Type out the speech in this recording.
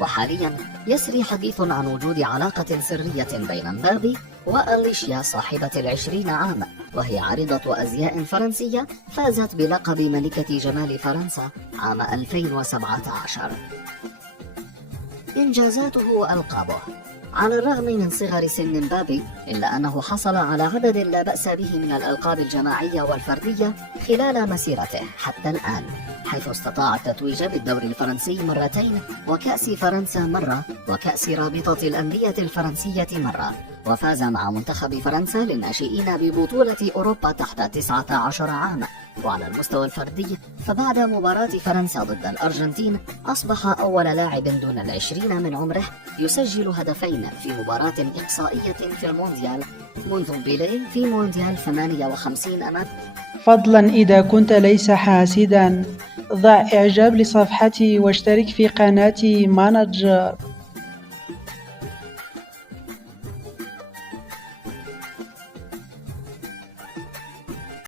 وحاليا يسري حديث عن وجود علاقة سرية بين مبابي وأليشيا صاحبة 20 عام، وهي عارضة أزياء فرنسية فازت بلقب ملكة جمال فرنسا عام 2017. إنجازاته وألقابه. على الرغم من صغر سن مبابي إلا أنه حصل على عدد لا بأس به من الألقاب الجماعية والفردية خلال مسيرته حتى الآن، حيث استطاع التتويج بالدوري الفرنسي مرتين، وكأس فرنسا مرة، وكأس رابطة الأندية الفرنسية مرة، وفاز مع منتخب فرنسا للناشئين ببطولة أوروبا تحت 19 عام. وعلى المستوى الفردي فبعد مباراة فرنسا ضد الأرجنتين أصبح أول لاعب دون 20 من عمره يسجل هدفين في مباراة إقصائية في المونديال منذ بيليه في مونديال 58 أمام. فضلا إذا كنت ليس حاسدا ضع إعجاب لصفحتي واشترك في قناتي مانجر.